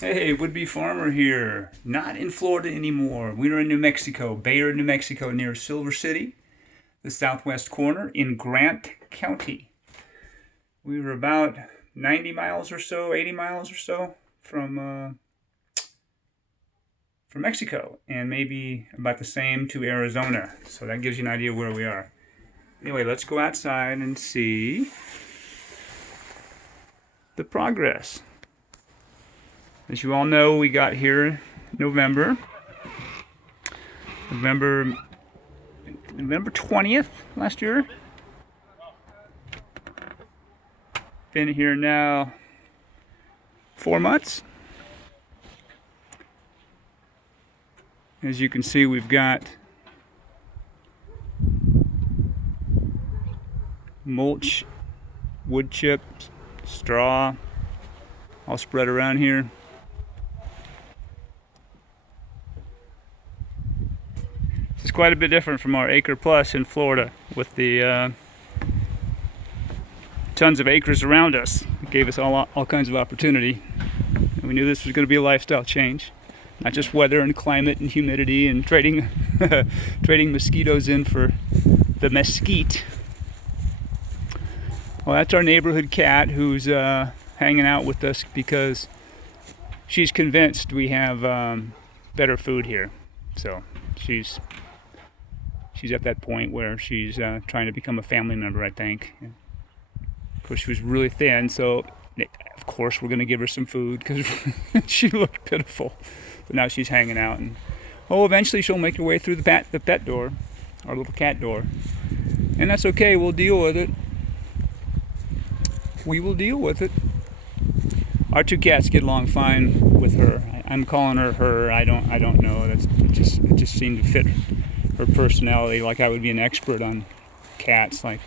Hey, would-be farmer here. Not in Florida anymore. We are in New Mexico, Bayard, New Mexico, near Silver City, the southwest corner in Grant County. We were about 90 miles or so, 80 miles or so from Mexico, and maybe about the same to Arizona. So that gives you an idea where we are. Anyway, let's go outside and see the progress. As you all know, we got here November 20th last year. Been here now 4 months. As you can see, we've got mulch, wood chips, straw, all spread around here. This is quite a bit different from our acre plus in Florida with the tons of acres around us. It gave us all kinds of opportunity. And we knew this was going to be a lifestyle change. Not just weather and climate and humidity and trading trading mosquitoes in for the mesquite. Well, that's our neighborhood cat who's hanging out with us because she's convinced we have better food here. So she's at that point where she's trying to become a family member, I think. Of course, she was really thin, so of course we're going to give her some food because she looked pitiful. But now she's hanging out, and eventually she'll make her way through the pet door, our little cat door, and that's okay. We'll deal with it. We will deal with it. Our two cats get along fine with her. I'm calling her her. I don't know. It just seemed to fit her personality. Like I would be an expert on cats. Like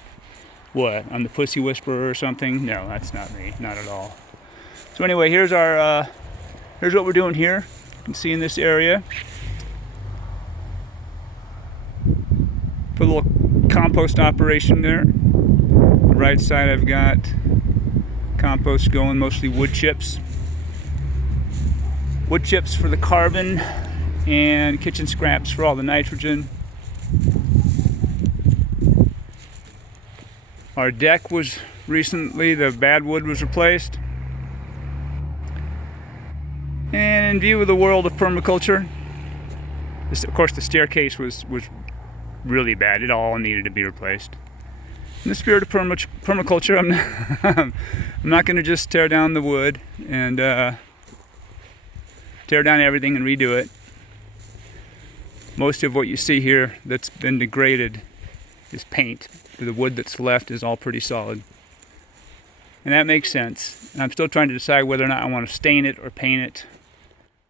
what? I'm the pussy whisperer or something? No, that's not me. Not at all. So anyway, here's what we're doing here. You can see in this area. Put a little compost operation there. On the right side I've got compost going, mostly wood chips. Wood chips for the carbon and kitchen scraps for all the nitrogen. Our deck was recently, the bad wood was replaced. And in view of the world of permaculture, of course the staircase was really bad. It all needed to be replaced. In the spirit of permaculture, I'm not going to just tear down the wood and tear down everything and redo it. Most of what you see here that's been degraded is paint. The wood that's left is all pretty solid. And that makes sense. And I'm still trying to decide whether or not I want to stain it or paint it.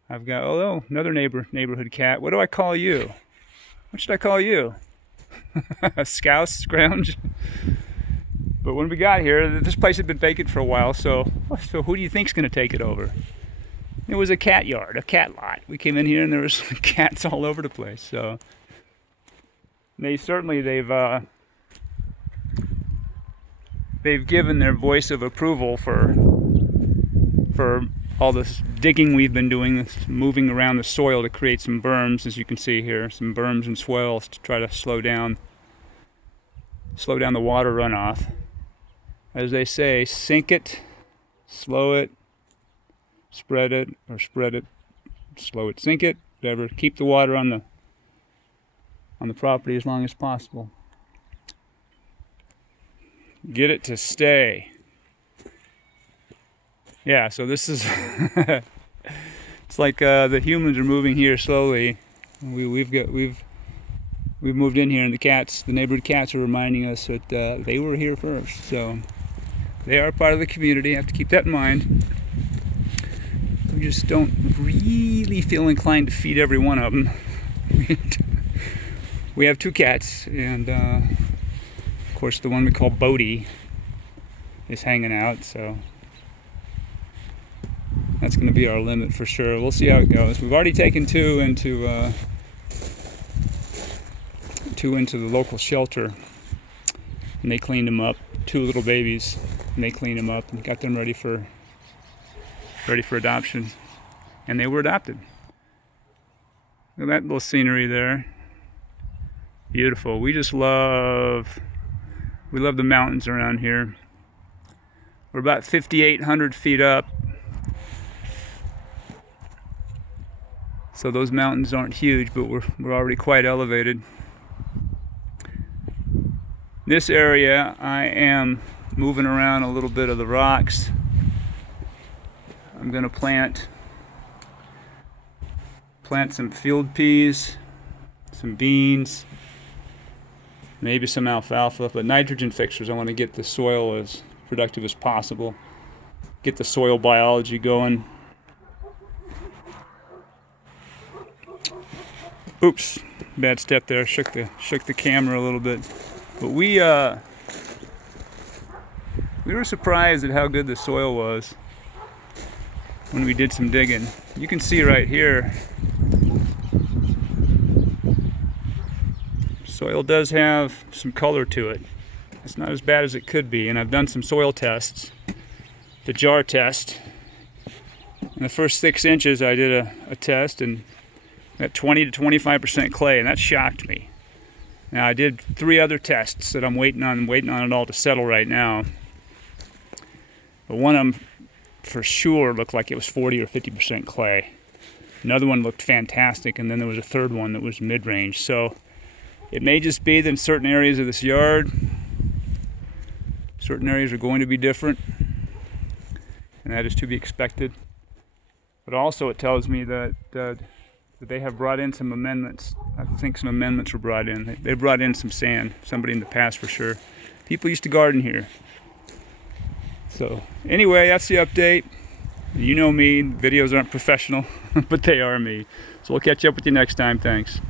I've got, another neighborhood cat. What do I call you? What should I call you? A scouse, scrounge? But when we got here, this place had been vacant for a while, so who do you think's going to take it over? It was a cat yard, a cat lot. We came in here and there was cats all over the place. So they've given their voice of approval for all this digging we've been doing, this moving around the soil to create some berms, as you can see here, some berms and swales to try to slow down the water runoff. As they say, sink it, slow it, spread it, slow it, sink it, whatever. Keep the water on the property as long as possible. Get it to stay. Yeah, so this is it's like the humans are moving here slowly. We've moved in here, and the neighborhood cats are reminding us that they were here first. So they are part of the community. I have to keep that in mind. We just don't really feel inclined to feed every one of them. We have two cats, and of course the one we call Bodie is hanging out, so that's going to be our limit for sure. We'll see how it goes. We've already taken two into the local shelter, and they cleaned them up. Two little babies, and they cleaned them up and got them ready for adoption. and they were adopted. Look at that little scenery there. Beautiful. We love the mountains around here. We're about 5,800 feet up. So those mountains aren't huge, but we're already quite elevated. This area, I am moving around a little bit of the rocks. I'm gonna plant some field peas, some beans, maybe some alfalfa, but nitrogen fixers. I want to get the soil as productive as possible, get the soil biology going. Oops, bad step there, shook the camera a little bit. But we were surprised at how good the soil was when we did some digging. You can see right here, soil does have some color to it. It's not as bad as it could be, and I've done some soil tests. The jar test. In the first 6 inches I did a test and got 20 to 25% clay, and that shocked me. Now I did 3 other tests that I'm waiting on it all to settle right now. But one of them for sure looked like it was 40 or 50% clay. Another one looked fantastic, and then there was a third one that was mid-range. So it may just be that in certain areas of this yard, certain areas are going to be different, and that is to be expected. But also it tells me that they have brought in some amendments. I think some amendments were brought in. They brought in some sand, somebody in the past for sure. People used to garden here. So anyway, that's the update. You know me, videos aren't professional, but they are me. So we'll catch up with you next time. Thanks.